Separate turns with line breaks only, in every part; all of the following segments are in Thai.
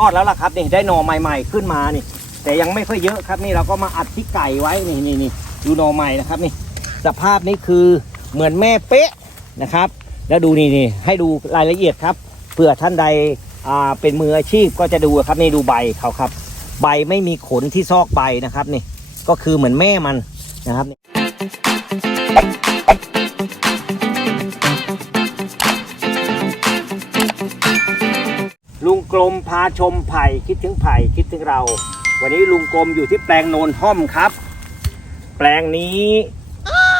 ยอดแล้วล่ะครับนี่ได้หน่อใหม่ๆขึ้นมานี่ แต่ยังไม่ค่อยเยอะครับนี่เราก็มาอัดที่ไก่ไว้นี่นี่นี่ดูหน่อใหม่นะครับนี่ สภาพนี้คือเหมือนแม่เป๊ะนะครับ แล้วดูนี่นี่ให้ดูรายละเอียดครับเผื่อท่านใดอ่าเป็นมืออาชีพก็จะดูครับนี่ดูใบเขาครับ ใบไม่มีขนที่ซอกใบนะครับนี่ก็คือเหมือนแม่มันนะครับ ลุงกลมพาชมไผ่คิดถึงไผ่คิดถึงเรา วันนี้ลุงกลมอยู่ที่แปลงโนนห้อมครับ แปลงนี้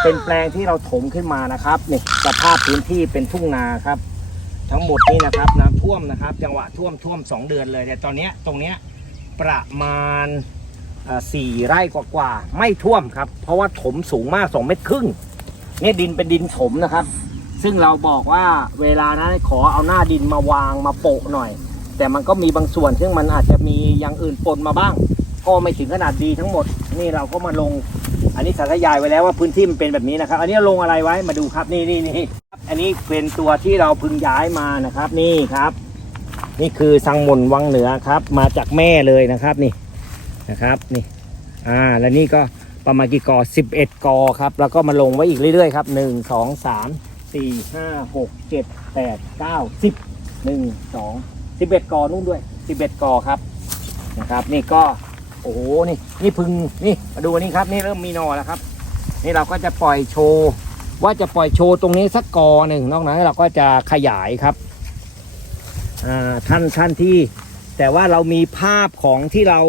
เป็นแปลงที่เราถมขึ้นมานะครับนี่สภาพพื้นที่เป็นทุ่งนาครับ ทั้งหมดนี้นะครับน้ำท่วมนะครับ จังหวะท่วมท่วมสองเดือนเลยแต่ตอนเนี้ยตรงเนี้ยประมาณอ่อสี่ไร่กว่าๆไม่ท่วมครับ เพราะว่าถมสูงมากสองเมตรครึ่งเนี่ยดินเป็นดินถมนะครับ ซึ่งเราบอกว่าเวลานั้นขอเอาหน้าดินมาวางมาโปะหน่อย แต่มันก็มีบางส่วนซึ่งมันอาจจะมีอย่างอื่นปนมาบ้าง ก็ไม่ถึงขนาดดีทั้งหมด นี่เราก็มาลง อันนี้สาธยายไว้แล้วว่าพื้นที่มันเป็นแบบนี้นะครับ อันนี้ลงอะไรไว้มาดูครับนี่นี่นี่อันนี้เป็นตัวที่เราพึงย้ายมานะครับ นี่ครับ นี่คือสังมนวังเหนือครับ มาจากแม่เลยนะครับนี่นะครับนี่อ่าแล้วนี่ก็ประมาณกี่กอ11 กอครับ แล้วก็มาลงไว้อีกเรื่อยๆครับ 1 2 3 4 5 6 7 8 9 10 1 2 11กอนู่นด้วย11กอครับนะครับ นี่ก็โอ้โหนี่นี่พึงนี่มาดูอันนี้ครับนี่เริ่มมีหนอแล้วครับ นี่เราก็จะปล่อยโชว์ว่าจะปล่อยโชว์ตรงนี้สักกอหนึ่งนอกนั้นเราก็จะขยายครับท่านท่านที่ แต่ว่าเรามีภาพของที่เรา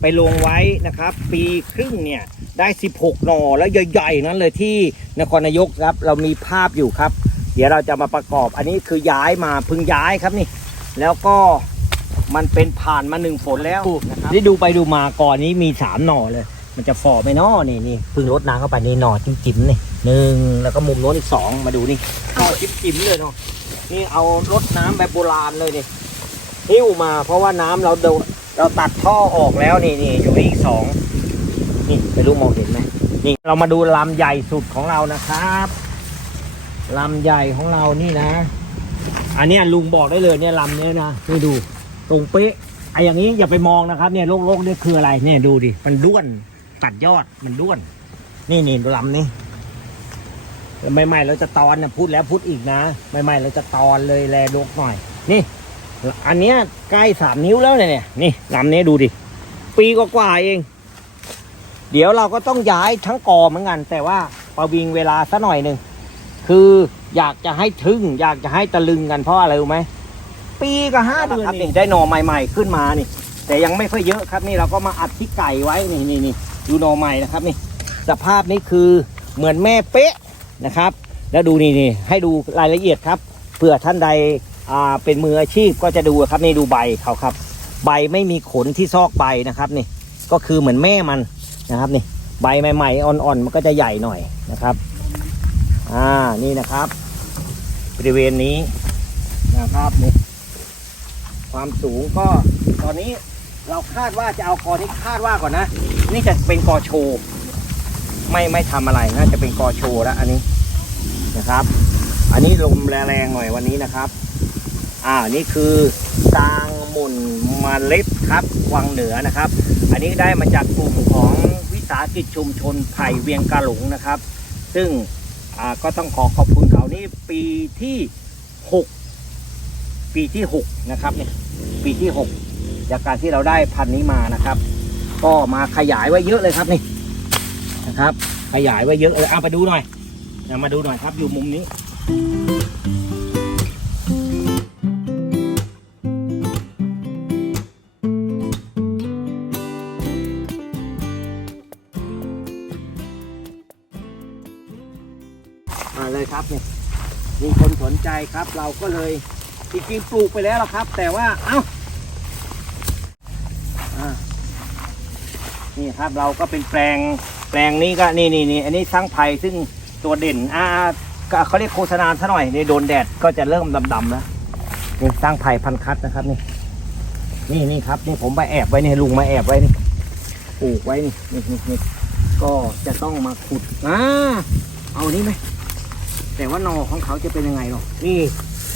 ไปลงไว้นะครับ ปีครึ่งเนี่ยได้ 16 หน่อแล้วใหญ่ๆนั้นเลยที่นครนายกครับ เรามีภาพอยู่ครับ เดี๋ยวเราจะมาประกอบอันนี้คือย้ายมาพึ่งย้ายครับนี่ แล้วก็มันเป็นผ่านมาหนึ่งฝนแล้วนะครับที่ดูไปดูมาก่อนนี้มีสามหน่อเลย มันจะฝ่อไหม่นอนี่นี่เพึ่งรดน้ำเข้าไปนี่หน่อจิ้มจิ้มๆนี่หนึ่งแล้วก็มุมโน้นอีกสองมาดูนี่หน่อจิ้มจิ้มๆเลยเนาะนี่เอารดน้ำแบบโบราณเลยนี่หิ้วมา เพราะว่าน้ำเราเดาเราตัดท่อออกแล้วนี่นี่อยู่นี่อีกสองนี่ไม่รู้มองเห็นไหมนี่เรามาดูลำใหญ่สุดของเรานะครับลำใหญ่ของเรานี่นะ อันนี้ลุงบอกได้เลยเนี่ยลำเนี้ยนะนี่ดูตรงเป๊ะไอ้อย่างนี้อย่าไปมองนะครับเนี่ยโลกๆเนี่ยคืออะไรเนี่ยดูดิมันด้วนตัดยอดมันด้วน นี่นี่ดูลำนี้ใหม่ๆเราจะตอนนะพูดแล้วพูดอีกนะใหม่ๆเราจะตอนเลยแลลกหน่อย นี่ อันเนี้ยใกล้สามนิ้วแล้วเนี่ยนี่นี่ลำนี้ดูดิ ปีกว่าๆเอง เดี๋ยวเราก็ต้องย้ายทั้งกอเหมือนกัน แต่ว่าประวิงเวลาสัหน่อยหนึ่งคือ อยากจะให้ทึ่ง อยากจะให้ตะลึงกันเพราะอะไรรู้ไหมปีกับห้าเดือนนี่ได้หน่อใหม่ ๆ ขึ้นมานี่ แต่ยังไม่ค่อยเยอะครับนี่เราก็มาอัดที่ไก่ไว้นี่นี่นี่ดูหน่อใหม่นะครับนี่ สภาพนี้คือเหมือนแม่เป๊ะนะครับ แล้วดูนี่นี่ให้ดูรายละเอียดครับเผื่อท่านใดอ่าเป็นมืออาชีพก็จะดูครับนี่ดูใบเขาครับ ใบไม่มีขนที่ซอกใบนะครับนี่ก็คือเหมือนแม่มันนะครับนี่ใบใหม่ๆอ่อนๆมันก็จะใหญ่หน่อยนะครับ อ่านี่นะครับ บริเวณนี้นะครับนี่ความสูงก็ตอนนี้เราคาดว่าจะเอากอที่คาดว่าก่อนนะ นี่จะเป็นกอโชว์ไม่ไม่ทำอะไรน่าจะเป็นกอโชว์แล้วอันนี้นะครับ อันนี้ลมแรงๆหน่อยวันนี้นะครับ อ่านี่คือตางหมุนมาเล็ดครับวังเหนือนะครับ อันนี้ได้มาจากกลุ่มของวิสาหกิจชุมชนไผ่เวียงกาหลงนะครับ ซึ่งอ่าก็ต้องขอขอบคุณานี่ปีที่หกปีที่หกนะครับเนี่ยปีที่หกจากการที่เราได้พันธุ์นี้มานะครับ ก็มาขยายไว้เยอะเลยครับนี่นะครับ ขยายไว้เยอะเลยเอาไปดูหน่อยเอามาดูหน่อยครับอยู่มุมนี้มาเลยครับนี่ มีคนสนใจครับ เราก็เลยจริงๆปลูกไปแล้วครับ แต่ว่าเอ้าอ่านี่ครับเราก็เป็นแปลงแปลงนี้ก็นี่นี่นี่อันนี้สร้างไผ่ซึ่งตัวเด่นอ่าเขาเรียกโฆษณาซะหน่อยนี่โดนแดดก็จะเริ่มดำๆแล้วนี่สร้างไผ่พันคัดนะครับนี่นี่นี่ครับนี่ผมไปแอบไว้นี่ลุงมาแอบไว้นี่ปลูกไว้นี่นี่นี่ก็จะต้องมาขุดอ่าเอานี่ไหม แต่ว่าหนอของเขาจะเป็นยังไงหรอนี่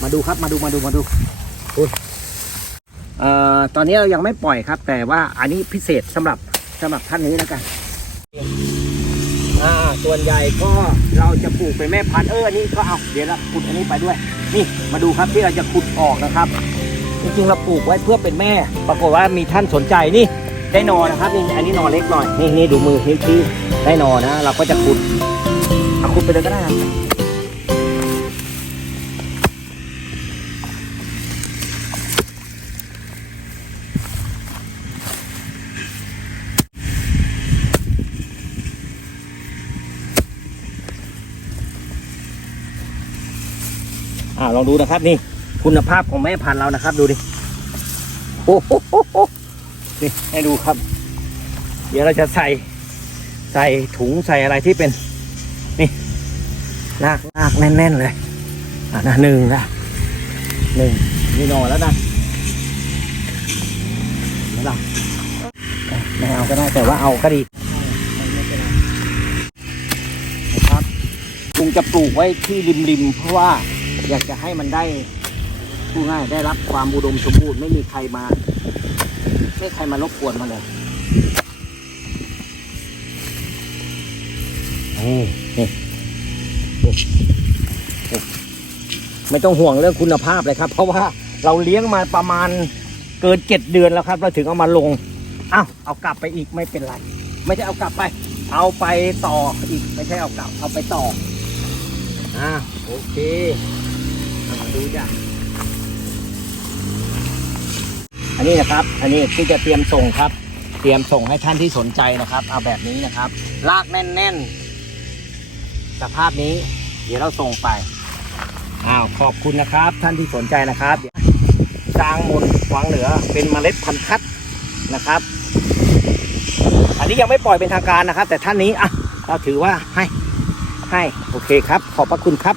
มาดูครับมาดูมาดูมาดูอุ๊ยเอ่ออตอนนี้เรายังไม่ปล่อยครับ แต่ว่าอันนี้พิเศษสำหรับสำหรับท่านนี้แล้วกันอ่าส่วนใหญ่ก็เราจะปลูกเป็นแม่พันธุ์เอออันนี่ก็เอาเดี๋ยวเราขุดอันนี้ไปด้วย นี่มาดูครับที่เราจะขุดออกนะครับ จริงๆเราปลูกไว้เพื่อเป็นแม่ ปรากฏว่ามีท่านสนใจนี่ได้นอนะครับนี่อันนี้นอเล็กหน่อยนี่นี่ดูมือนิ้วชี้ได้นอนะ เราก็จะขุดเอาขุดไปเลยก็ได้ครับ อ่าลองดูนะครับนี่ คุณภาพของแม่พันธุ์เรานะครับ ดูดิโอ้โหนี่ให้ดูครับ เดี๋ยวเราจะใส่ใส่ถุงใส่อะไรที่เป็น นี่ลากลากแน่นๆเลย อะนะหนึ่งนะหนึ่งนี่นอนแล้วนะไม่ได้ไม่เอาก็ได้แต่ว่าเอาก็ดีนะครับลุงจะปลูกไว้ที่ริมๆเพราะว่า อยากจะให้มันได้พูดง่ายได้รับความอุดมสมบูรณ์ไม่มีใครมา ไม่มีใครมารบกวนมาเลยนี่นี่นี่นี่ไม่ต้องห่วงเรื่องคุณภาพเลยครับ เพราะว่าเราเลี้ยงมาประมาณเกินเจ็ดเดือนแล้วครับ เราถึงเอามาลงอ้าวเอากลับไปอีกไม่เป็นไร ไม่ใช่เอากลับไป เอาไปต่ออีกไม่ใช่เอากลับ เอาไปต่ออ่าโอเคเอามา ดูจ้ะอันนี้นะครับ อันนี้ที่จะเตรียมส่งครับ เตรียมส่งให้ท่านที่สนใจนะครับ เอาแบบนี้นะครับลากแน่นๆสภาพนี้ เดี๋ยวเราส่งไปอ้าวขอบคุณนะครับ ท่านที่สนใจนะครับจางมนหวังเหนือเป็นเมล็ดพันธุ์คัดนะครับ อันนี้ยังไม่ปล่อยเป็นทางการนะครับ แต่ท่านนี้อะเราถือว่าให้ให้โอเคครับ ขอบพระคุณครับ